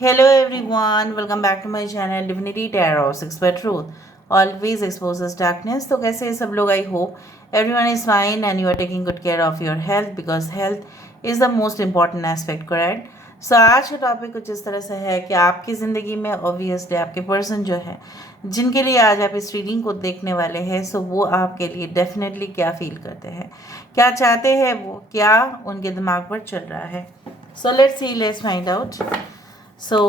Hello everyone, welcome back to my channel Divinity Tarot 6 by Truth. Always exposes darkness. तो कैसे हैं सब लोग? I hope everyone is fine and you are taking good care of your health because health is the most important aspect, correct? So आज का topic कुछ इस तरह से है कि आपकी ज़िंदगी में ऑब्वियसली आपके पर्सन जो है जिनके लिए आज आप इस रीडिंग को देखने वाले हैं, सो वो आपके लिए डेफिनेटली क्या फील करते हैं, क्या चाहते हैं, वो क्या उनके दिमाग पर चल रहा है. So let's see, let's find out.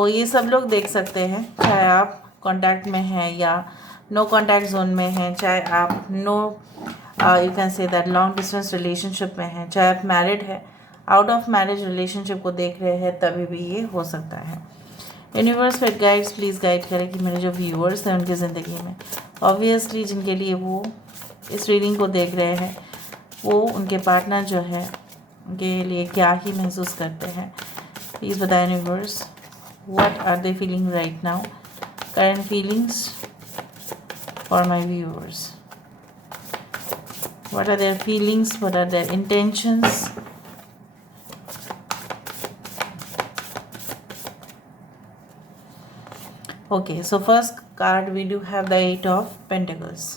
ये सब लोग देख सकते हैं, चाहे आप कांटेक्ट में हैं या नो कांटेक्ट जोन में हैं, चाहे आप you can say that long distance relationship में हैं, चाहे आप मैरिड है, आउट ऑफ मैरिज रिलेशनशिप को देख रहे हैं, तभी भी ये हो सकता है. Universe fit guides please guide करें कि मेरे जो व्यूअर्स हैं उनकी ज़िंदगी में ऑब्वियसली जिनके लिए वो इस रीडिंग को देख रहे हैं, वो उनके पार्टनर जो है उनके लिए क्या ही महसूस करते हैं. प्लीज़ बताएं universe, what are they feeling right now, current feelings for my viewers. What are their feelings, what are their intentions? Okay, so first card we do have the 8 of Pentacles,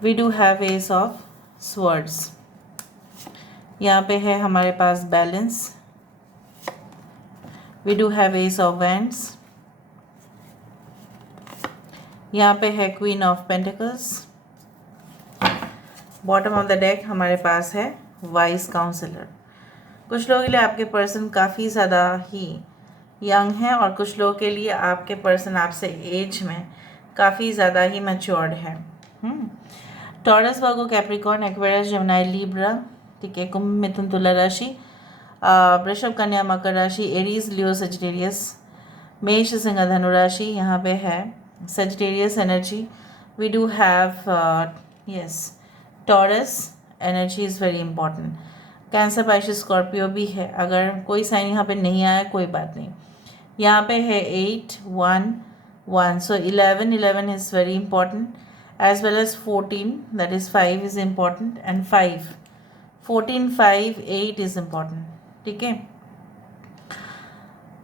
we do have Ace of Swords. यहाँ पे है हमारे पास balance, we do have Ace of Wands. यहाँ पे है queen of pentacles. Bottom of the deck हमारे पास है वाइस काउंसलर. कुछ लोगों के लिए आपके पर्सन काफ़ी ज़्यादा ही यंग हैं और कुछ लोगों के लिए आपके पर्सन आपसे एज में काफ़ी ज़्यादा ही मैच्योर्ड है. टॉरस, वर्गो, कैप्रिकॉर्न, एक्वेरियस, जेमिनी, लिब्रा, ठीक है, कुंभ, मिथुन, तुला राशि, वृषभ, कन्या, मकर राशि, एरीज, लियो, सजिटेरियस, मेष, सिंह, धनु राशि. यहाँ पे है Sagittarius energy. We do have yes Taurus energy is very important. Cancer, Pisces, Scorpio भी है. अगर कोई साइन यहाँ पे नहीं आया कोई बात नहीं. यहाँ पे है 8 1 1, so 11 is very important, as well as 14 that is 5 is important, and 14 5 8 is important. ठीक है,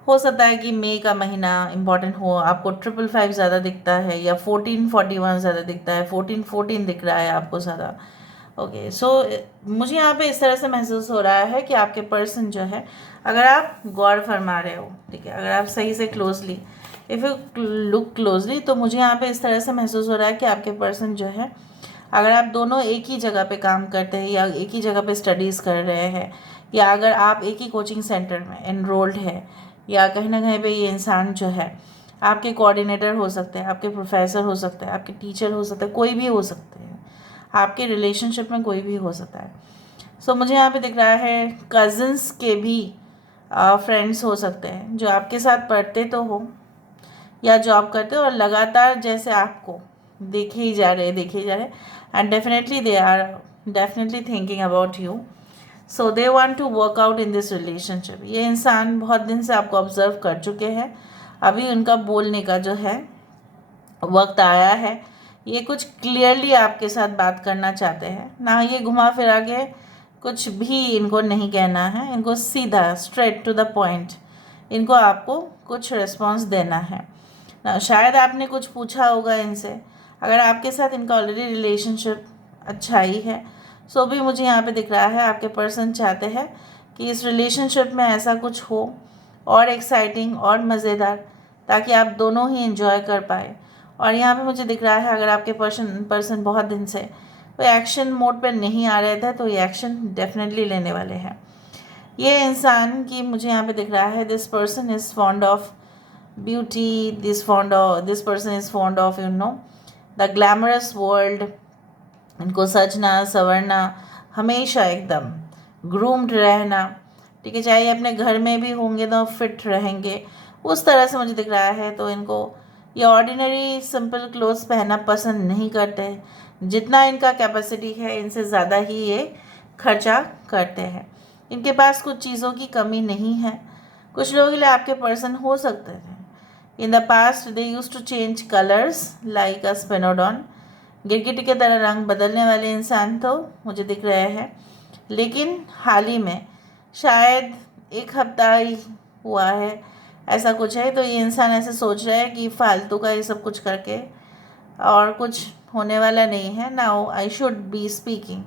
हो सकता है कि मई का महीना इम्पॉर्टेंट हो, आपको 555 ज़्यादा दिखता है या 1441 ज़्यादा दिखता है, 1414 दिख रहा है आपको ज़्यादा. ओके, सो मुझे यहाँ पे इस तरह से महसूस हो रहा है कि आपके पर्सन जो है, अगर आप गौर फरमा रहे हो, ठीक है, अगर आप सही से closely if you look closely, तो मुझे यहाँ पे इस तरह से महसूस हो रहा है कि आपके पर्सन जो है, अगर आप दोनों एक ही जगह पे काम करते हैं या एक ही जगह पे स्टडीज़ कर रहे हैं, या अगर आप एक ही कोचिंग सेंटर में एनरोल्ड है, या कहीं ना कहीं पे ये इंसान जो है आपके कोऑर्डिनेटर हो सकते हैं, आपके प्रोफेसर हो सकते हैं, आपके टीचर हो सकते हैं, कोई भी हो सकते हैं, आपके रिलेशनशिप में कोई भी हो सकता है. सो मुझे यहाँ पे दिख रहा है कज़न्स के भी फ्रेंड्स हो सकते हैं जो आपके साथ पढ़ते तो हो या जॉब करते हो और लगातार जैसे आपको देखे ही जा रहे and definitely they are definitely thinking about you. So they want to work out in this relationship. ये इंसान बहुत दिन से आपको ऑब्जर्व कर चुके हैं, अभी उनका बोलने का जो है वक्त आया है. ये कुछ क्लियरली आपके साथ बात करना चाहते हैं, ना ये घुमा फिरा के कुछ भी इनको नहीं कहना है, इनको सीधा स्ट्रेट टू द पॉइंट इनको आपको कुछ रिस्पॉन्स देना है ना. शायद आपने कुछ पूछा होगा इनसे, अगर आपके साथ इनका ऑलरेडी रिलेशनशिप अच्छा ही है, सो भी मुझे यहाँ पे दिख रहा है आपके पर्सन चाहते हैं कि इस रिलेशनशिप में ऐसा कुछ हो और एक्साइटिंग और मज़ेदार, ताकि आप दोनों ही इन्जॉय कर पाए. और यहाँ पे मुझे दिख रहा है अगर आपके पर्सन बहुत दिन से कोई एक्शन मोड पर नहीं आ रहे थे, तो ये एक्शन डेफिनेटली लेने वाले हैं. ये इंसान की मुझे यहाँ पे दिख रहा है this person is fond of beauty, this person is fond of the glamorous world. इनको सजना संवरना, हमेशा एकदम ग्रूम्ड रहना, ठीक है, चाहे अपने घर में भी होंगे तो फिट रहेंगे, उस तरह से मुझे दिख रहा है. तो इनको ये ऑर्डिनरी सिंपल क्लोथ्स पहनना पसंद नहीं करते, जितना इनका कैपेसिटी है इनसे ज़्यादा ही ये खर्चा करते हैं. इनके पास कुछ चीज़ों की कमी नहीं है. कुछ लोगों के लिए आपके पर्सन हो सकते थे in the past they use to change colours like a sphenodon. गिरगिट की तरह रंग बदलने वाले इंसान तो मुझे दिख रहे हैं, लेकिन हाल ही में शायद एक हफ्ता ही हुआ है ऐसा कुछ है। तो ये इंसान ऐसे सोच रहा है कि फालतू का ये सब कुछ करके और कुछ होने वाला नहीं है। Now I should be speaking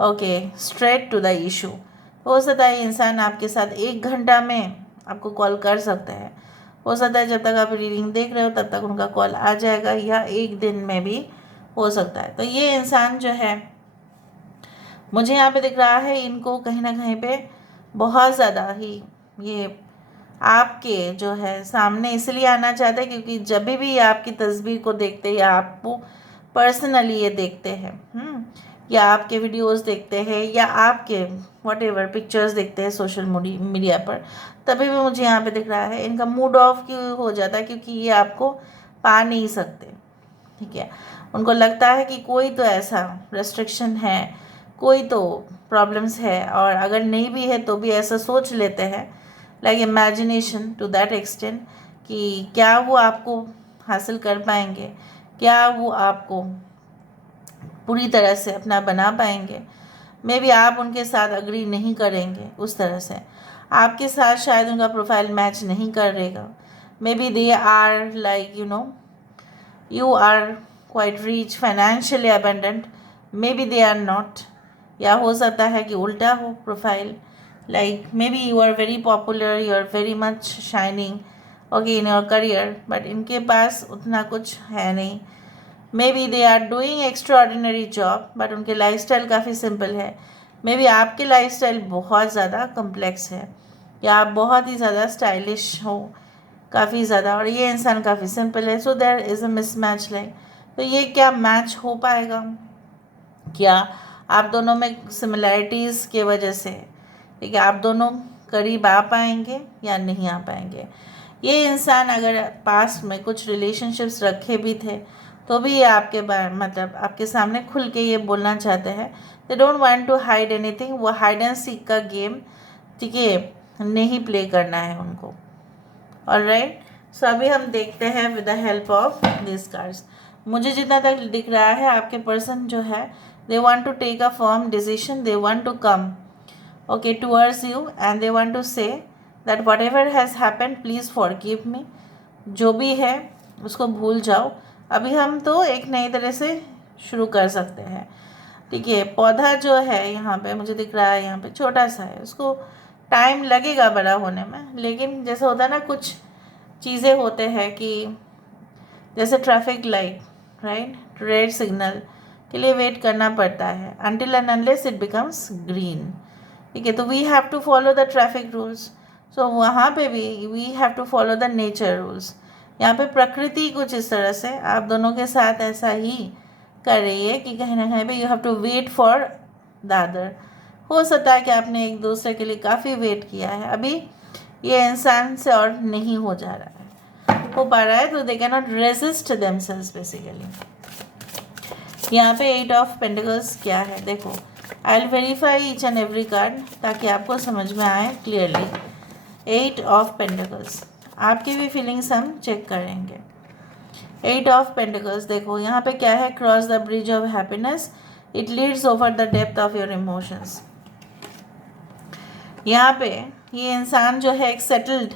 okay straight to the issue. हो सकता है इंसान आपके साथ 1 घंटा में आपको कॉल कर सकते हैं। हो सकता है जब तक आप रीडिंग देख रहे हो तब तक उनका कॉल आ जाएगा, या 1 दिन में भी हो सकता है। तो ये इंसान जो है मुझे यहाँ पे दिख रहा है, इनको कहीं ना कहीं पे बहुत ज़्यादा ही ये आपके जो है सामने इसलिए आना चाहते हैं क्योंकि जब भी ये आपकी तस्वीर को देखते हैं या आपको पर्सनली ये देखते हैं, या आपके वीडियोस देखते हैं या आपके व्हाटएवर पिक्चर्स देखते हैं सोशल मीडिया पर, तभी भी मुझे यहाँ पे दिख रहा है इनका मूड ऑफ क्यों हो जाता है, क्योंकि ये आपको पा नहीं सकते। ठीक है, उनको लगता है कि कोई तो ऐसा रेस्ट्रिक्शन है, कोई तो प्रॉब्लम्स है, और अगर नहीं भी है तो भी ऐसा सोच लेते हैं like imagination to that extent कि क्या वो आपको हासिल कर पाएंगे, क्या वो आपको पूरी तरह से अपना बना पाएंगे। मे बी आप उनके साथ अग्री नहीं करेंगे उस तरह से, आपके साथ शायद उनका प्रोफाइल मैच नहीं करेगा। Maybe they are like you are quite rich, financially abundant, maybe they are not, या हो सकता है कि उल्टा हो profile, like maybe you are very popular, you are very much shining okay in your career, but इनके पास उतना कुछ है नहीं। Maybe they are doing extraordinary job, but उनके लाइफस्टाइल काफ़ी सिंपल है। मे बी आपके लाइफस्टाइल बहुत ज़्यादा कम्प्लेक्स है, या आप बहुत ही ज़्यादा स्टाइलिश हो काफ़ी ज़्यादा, और ये इंसान काफ़ी सिंपल है। So there is a mismatch like. तो ये क्या मैच हो पाएगा? क्या आप दोनों में सिमिलैरिटीज़ के वजह से, ठीक है, आप दोनों करीब आ पाएंगे या नहीं आ पाएंगे? ये इंसान अगर पास्ट में कुछ रिलेशनशिप्स रखे भी थे तो भी ये आपके बारे मतलब आपके सामने खुल के ये बोलना चाहते हैं। They don't want to hide anything. वो हाइड एंड सीक का गेम, ठीक है, नहीं प्ले करना है उनको। ऑलराइट, सो अभी हम देखते हैं with the help of this cards. मुझे जितना तक दिख रहा है आपके पर्सन जो है they want to take a firm decision, they want to come okay towards you and they want to say that whatever has happened please forgive me. जो भी है उसको भूल जाओ, अभी हम तो एक नई तरह से शुरू कर सकते हैं। ठीक है, पौधा जो है यहाँ पे मुझे दिख रहा है यहाँ पे छोटा सा है, उसको टाइम लगेगा बड़ा होने में, लेकिन जैसे होता है ना कुछ चीज़ें होते हैं कि जैसे traffic light, right, red signal के लिए वेट करना पड़ता है until and unless it becomes green. ठीक है, तो we have to follow the traffic rules. So वहाँ पे भी we have to follow the nature rules. यहाँ पे प्रकृति कुछ इस तरह से आप दोनों के साथ ऐसा ही कर रही है कि कहीं ना कहीं पे you have to wait for the other. हो सकता है कि आपने एक दूसरे के लिए काफ़ी वेट किया है, अभी ये इंसान से और नहीं हो जा रहा है, हो पा रहा है, तो they can not resist themselves basically. यहाँ पे 8 ऑफ पेंटिकल्स क्या है देखो, I will verify each and every card ताकि आपको समझ में आए क्लियरली। 8 ऑफ पेंटिकल्स, आपकी भी फीलिंग्स हम चेक करेंगे। 8 ऑफ पेंटिकल्स देखो यहाँ पे क्या है, cross the bridge of happiness, it leads over the depth of your emotions. यहाँ पे ये इंसान जो है एक सेटल्ड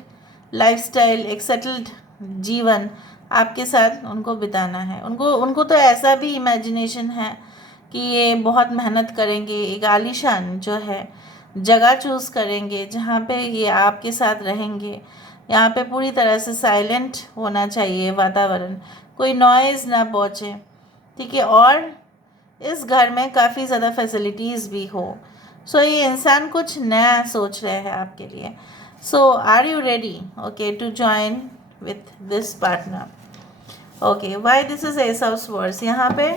लाइफस्टाइल, एक सेटल्ड जीवन आपके साथ उनको बिताना है। उनको तो ऐसा भी इमेजिनेशन है कि ये बहुत मेहनत करेंगे, एक आलीशान जो है जगह चूज़ करेंगे जहाँ पे ये आपके साथ रहेंगे। यहाँ पे पूरी तरह से साइलेंट होना चाहिए वातावरण, कोई नॉइज़ ना पहुँचे, ठीक है, और इस घर में काफ़ी ज़्यादा फैसिलिटीज़ भी हो। सो ये इंसान कुछ नया सोच रहे हैं आपके लिए। So are you ready okay to join with this partner? Okay, why this is ace of swords? यहाँ पे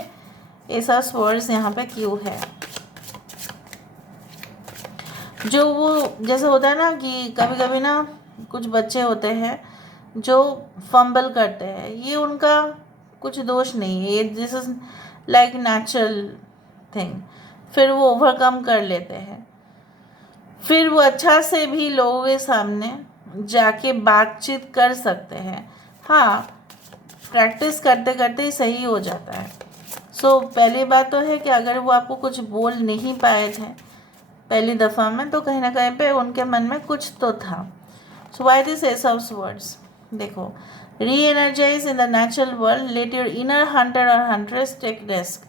एस ऑफ स्वर्ड्स यहाँ पे क्यों है? जो वो जैसे होता है ना कि कभी कभी ना कुछ बच्चे होते हैं जो फंबल करते हैं, ये उनका कुछ दोष नहीं है, ये this is like natural thing. फिर वो ओवरकम कर लेते हैं, फिर वो अच्छा से भी लोगों के सामने जाके बातचीत कर सकते हैं। हाँ, प्रैक्टिस करते करते ही सही हो जाता है। सो पहली बात तो है कि अगर वो आपको कुछ बोल नहीं पाए थे पहली दफ़ा में, तो कहीं ना कहीं पे उनके मन में कुछ तो था। So why this ace of swords? देखो, reenergize in the natural world, let your inner hunter और हंट्रेस टेक रिस्क।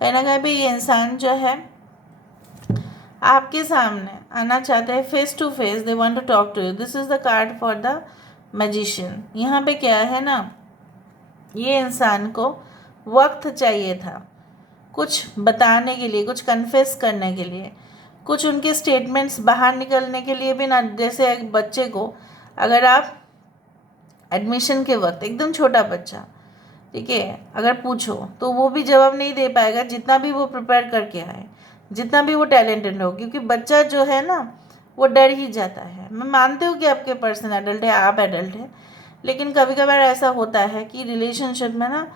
कहीं ना कहीं भी ये इंसान जो है आपके सामने आना चाहते हैं, face to face, they want to talk to you. This is the card for the magician. यहाँ पे क्या है ना, ये इंसान को वक्त चाहिए था कुछ बताने के लिए, कुछ कन्फेस करने के लिए, कुछ उनके स्टेटमेंट्स बाहर निकलने के लिए भी ना। जैसे एक बच्चे को अगर आप एडमिशन के वक्त, एकदम छोटा बच्चा, ठीक है, अगर पूछो तो वो भी जवाब नहीं दे पाएगा, जितना भी वो प्रिपेयर करके आए, जितना भी वो टैलेंटेड हो, क्योंकि बच्चा जो है ना वो डर ही जाता है। मैं मानती हूँ कि आपके पर्सन एडल्ट है, आप एडल्ट हैं, लेकिन कभी कभार ऐसा होता है कि रिलेशनशिप में ना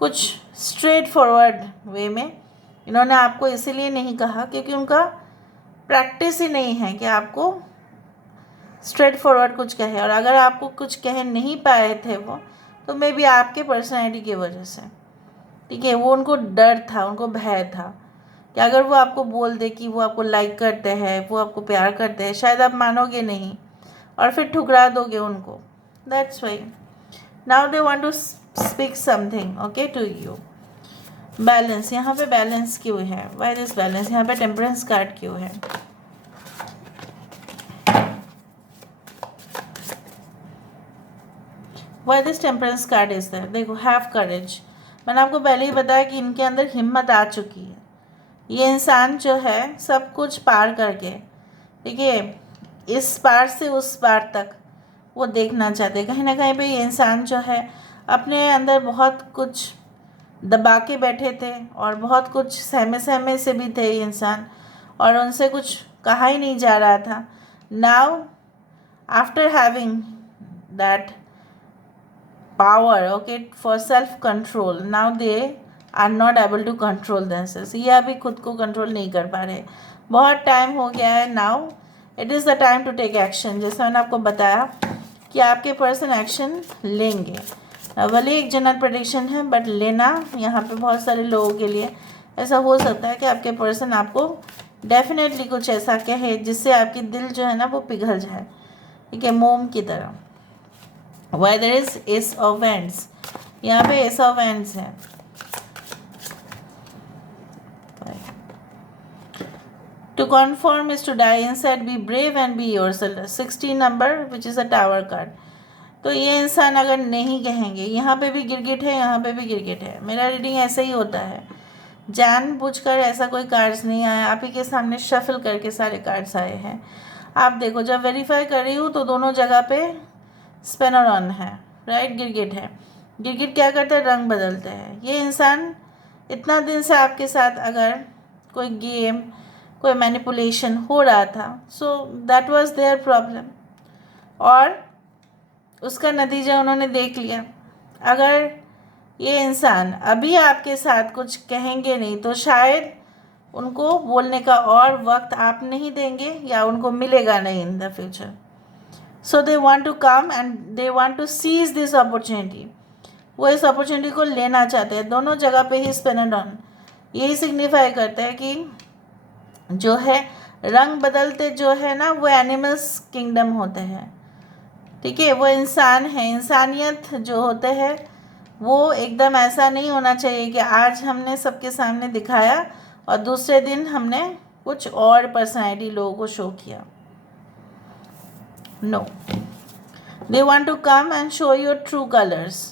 कुछ स्ट्रेट फॉरवर्ड वे में इन्होंने आपको इसीलिए नहीं कहा क्योंकि उनका प्रैक्टिस ही नहीं है कि आपको स्ट्रेट फॉरवर्ड कुछ कहे। और अगर आपको कुछ कह नहीं पाए थे वो, तो मे बी आपके पर्सनैलिटी की वजह से, ठीक है, वो उनको डर था, उनको भय था कि अगर वो आपको बोल दे कि वो आपको लाइक करते हैं, वो आपको प्यार करते हैं, शायद आप मानोगे नहीं और फिर ठुकरा दोगे उनको। That's why now they want to speak something okay to you. Balance, यहाँ पे बैलेंस क्यों है? Why this balance? यहाँ पे टेम्परेंस कार्ड क्यों है? Why this temperance card is there? देखो, हैव करेज। मैंने आपको पहले ही बताया कि इनके अंदर हिम्मत आ चुकी है। ये इंसान जो है सब कुछ पार करके, ठीक है, इस पार से उस पार तक वो देखना चाहते हैं। कहीं ना कहीं पे ये इंसान जो है अपने अंदर बहुत कुछ दबा के बैठे थे और बहुत कुछ सहमे सहमे से भी थे ये इंसान, और उनसे कुछ कहा ही नहीं जा रहा था। Now after having that power okay for self control, now they are not able to control themselves. ये अभी खुद को कंट्रोल नहीं कर पा रहे, बहुत टाइम हो गया है। Now it is the time to take action. जैसे मैंने आपको बताया कि आपके पर्सन एक्शन लेंगे। भले एक जनरल प्रेडिक्शन है, बट लेना यहाँ पे बहुत सारे लोगों के लिए ऐसा हो सकता है कि आपके पर्सन आपको डेफिनेटली कुछ ऐसा कहे जिससे आपकी दिल जो है ना वो पिघल जाए, ठीक है, मोम की तरह। Why there is ace of wands? यहाँ पे एस ऑफ वैंड्स है। To conform is to die inside, be brave and be yourself. 16 number which is a tower card. तो ये इंसान अगर नहीं कहेंगे, यहाँ पे भी गिरगिट है, यहाँ पे भी गिरगिट है। मेरा रीडिंग ऐसा ही होता है, जानबूझकर ऐसा कोई कार्ड्स नहीं आया, आप ही के सामने शफल करके सारे कार्ड्स आए हैं। आप देखो, जब वेरीफाई कर रही हूँ तो दोनों जगह पे स्पेनर ऑन है, राइट, गिरगिट है। गिरगिट क्या करते हैं? रंग बदलते हैं। ये इंसान इतना दिन से आपके साथ अगर कोई गेम, कोई मैनिपुलेशन हो रहा था, so that was their problem, और उसका नतीजा उन्होंने देख लिया। अगर ये इंसान अभी आपके साथ कुछ कहेंगे नहीं तो शायद उनको बोलने का और वक्त आप नहीं देंगे या उनको मिलेगा नहीं in the future. So they want to come and they want to seize this opportunity. वो इस अपॉर्चुनिटी को लेना चाहते हैं। दोनों जगह पे ही स्पेनड ऑन यही सिग्निफाई करता है कि जो है रंग बदलते जो है ना वो एनिमल्स किंगडम होते हैं, ठीक है, वो इंसान है। इंसानियत जो होते हैं वो एकदम ऐसा नहीं होना चाहिए कि आज हमने सबके सामने दिखाया और दूसरे दिन हमने कुछ और पर्सनैलिटी लोगों को शो किया। No, they want to come and show your true colours.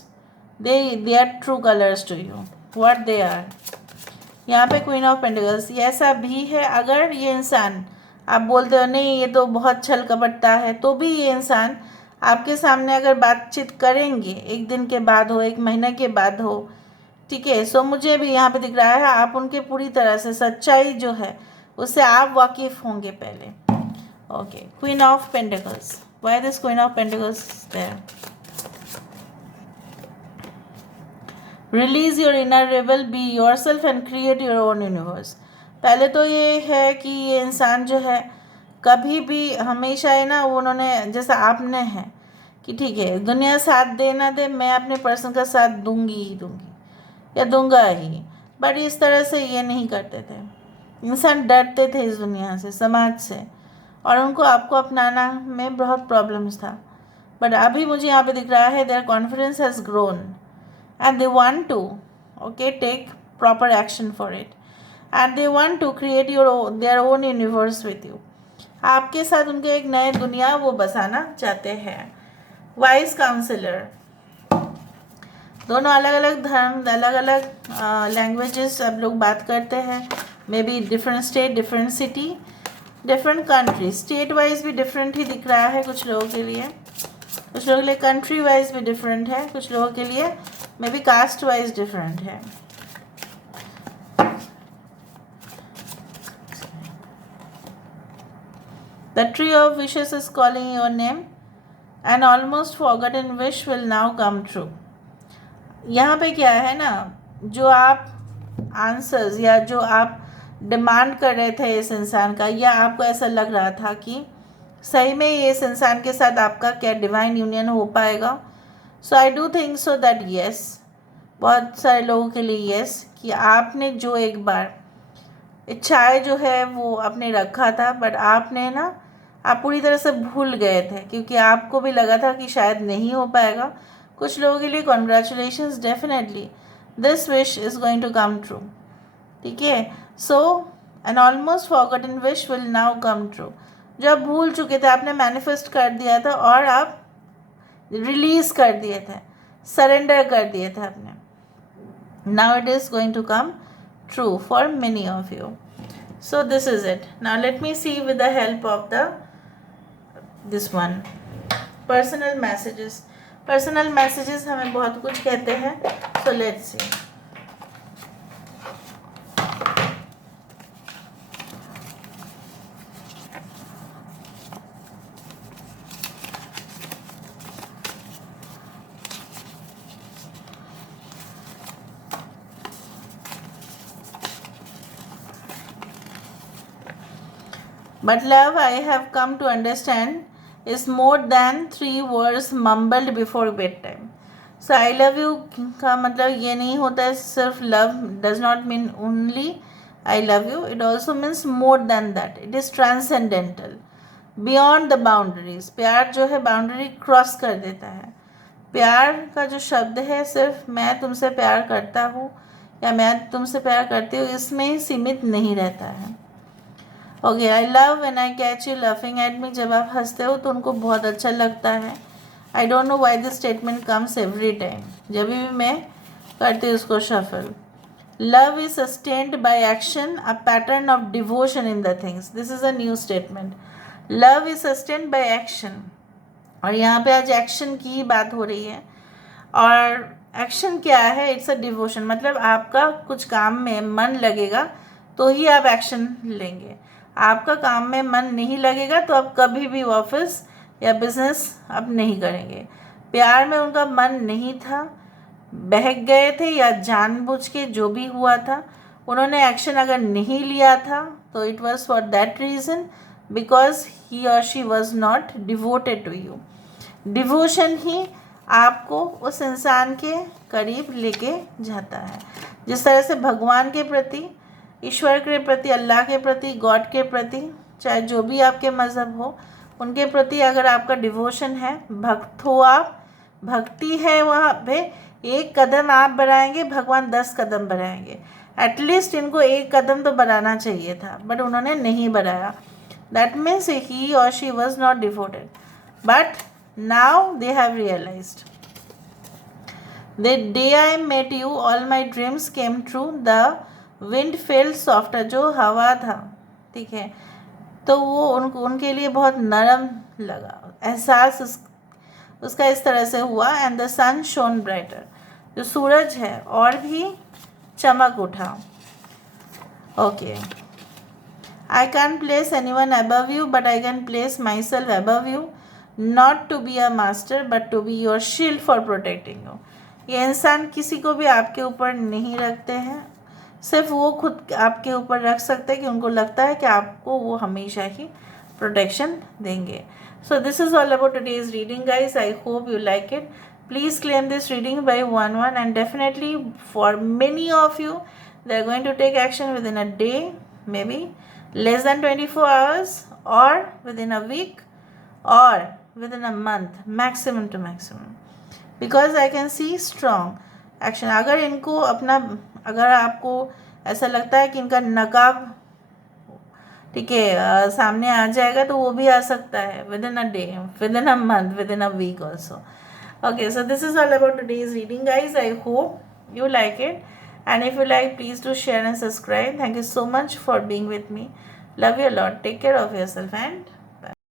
They are true colours to you, what they are. यहाँ पे क्वीन ऑफ पेंटिकल्स, ये ऐसा भी है अगर ये इंसान, आप बोलते हो नहीं ये तो बहुत छल कपटता है, तो भी ये इंसान आपके सामने अगर बातचीत करेंगे, एक दिन के बाद हो, एक महीने के बाद हो, ठीक है, सो मुझे भी यहाँ पे दिख रहा है आप उनके पूरी तरह से सच्चाई जो है उससे आप वाकिफ़ होंगे पहले। Okay, queen of pentacles, why this queen of pentacles there? Release your inner rebel, be your self and create your own universe. पहले तो ये है कि ये इंसान जो है कभी भी हमेशा है ना, वो उन्होंने जैसा आपने है कि ठीक है दुनिया साथ दे ना दे, मैं अपने पर्सन का साथ दूंगी ही दूंगी या दूंगा ही, बट इस तरह से ये नहीं करते थे। इंसान डरते थे इस दुनिया से, समाज से, और उनको आपको अपनाना में बहुत प्रॉब्लम्स था, बट अभी मुझे यहाँ पे दिख रहा है there confidence has grown and they want to okay take proper action for it and they want to create your their own universe with you. आपके साथ उनके एक नए दुनिया वो बसाना चाहते हैं। वाइज काउंसलर, दोनों अलग अलग धर्म, अलग अलग लैंग्वेजेस सब लोग बात करते हैं, may be different state, different city, different country. State wise भी डिफरेंट ही दिख रहा है कुछ लोगों के लिए, कुछ लोगों के लिए कंट्री वाइज भी डिफरेंट है, कुछ लोगों के लिए may be caste wise different है। The tree of wishes is calling your name and almost forgotten wish will now come true. यहाँ पे क्या है ना, जो आप आंसर्स या जो आप डिमांड कर रहे थे इस इंसान का, या आपको ऐसा लग रहा था कि सही में ये इस इंसान के साथ आपका क्या डिवाइन यूनियन हो पाएगा, so I do think so that yes, बहुत सारे लोगों के लिए येस, कि आपने जो एक बार इच्छाएं जो है वो आपने रखा था, बट आपने ना आप पूरी तरह से भूल गए थे क्योंकि आपको भी लगा था कि शायद नहीं हो पाएगा। कुछ लोगों के लिए congratulations, definitely this wish is going to come true, ठीक है। So an almost forgotten wish will now come true. जो आप भूल चुके थे आपने मैनिफेस्ट कर दिया था और आप रिलीज़ कर दिए थे, सरेंडर कर दिए थे आपने। Now it is going to come true for many of you. So this is it. Now let me see with the help of this one personal messages. Personal messages हमें बहुत कुछ कहते हैं, so let's see. But love, I have come to understand, is more than 3 words mumbled before bedtime. So I love you का मतलब ये नहीं होता है सिर्फ love does not mean only I love you, it also means more than that. It is transcendental, beyond the boundaries. प्यार जो है बाउंड्री क्रॉस कर देता है। प्यार का जो शब्द है सिर्फ मैं तुमसे प्यार करता हूँ या मैं तुमसे प्यार करती हूँ इसमें ही सीमित नहीं रहता है। Okay, I love when I catch you laughing at me, जब आप हंसते हो तो उनको बहुत अच्छा लगता है। I don't know why this statement comes every time, जब भी मैं करती हूँ उसको shuffle. Love is sustained by action, a pattern of devotion in the things. This is a new statement. Love is sustained by action, और यहाँ पे आज एक्शन की ही बात हो रही है। और एक्शन क्या है? इट्स अ डिवोशन, मतलब आपका कुछ काम में मन लगेगा तो ही आप एक्शन लेंगे। आपका काम में मन नहीं लगेगा तो आप कभी भी ऑफिस या बिजनेस आप नहीं करेंगे। प्यार में उनका मन नहीं था, बहक गए थे या जानबूझ के जो भी हुआ था, उन्होंने एक्शन अगर नहीं लिया था तो it was for that reason because he और she was not devoted to you. Devotion ही आपको उस इंसान के करीब लेके जाता है। जिस तरह से भगवान के प्रति, ईश्वर के प्रति, अल्लाह के प्रति, गॉड के प्रति, चाहे जो भी आपके मज़हब हो, उनके प्रति अगर आपका डिवोशन है, भक्त हो आप, भक्ति है, वहाँ पे एक कदम आप बढ़ाएंगे, भगवान 10 कदम बढ़ाएंगे। एटलीस्ट इनको एक कदम तो बढ़ाना चाहिए था, बट उन्होंने नहीं बढ़ाया। दैट मीन्स ही और she was not devoted, but now they have realised. The day I met you, all my dreams came true. The wind felt softer, जो हवा था, ठीक है, तो वो उनके लिए बहुत नरम लगा, एहसास उसका इस तरह से हुआ। And the sun shone brighter, जो सूरज है और भी चमक उठा। Okay, I can place anyone above you but I can place my self above you, not to be a master but to be your shield for protecting you. ये इंसान किसी को भी आपके ऊपर नहीं रखते हैं, सिर्फ वो खुद आपके ऊपर रख सकते हैं कि उनको लगता है कि आपको वो हमेशा ही प्रोटेक्शन देंगे। So this is all about today's reading guys. I hope you like it. Please claim this reading by 1-1 and definitely for many of you they are going to take action within a day, maybe less than 24 hours or within a week or within a month, maximum to maximum, because I can see strong action. अगर इनको अपना, अगर आपको ऐसा लगता है कि इनका नकाब ठीक है सामने आ जाएगा, तो वो भी आ सकता है within a day, within a month, within a week also. Okay, so this is all about today's reading, guys. I hope you like it, and if you like, please do share and subscribe. Thank you so much for being with me. Love you a lot. Take care of yourself and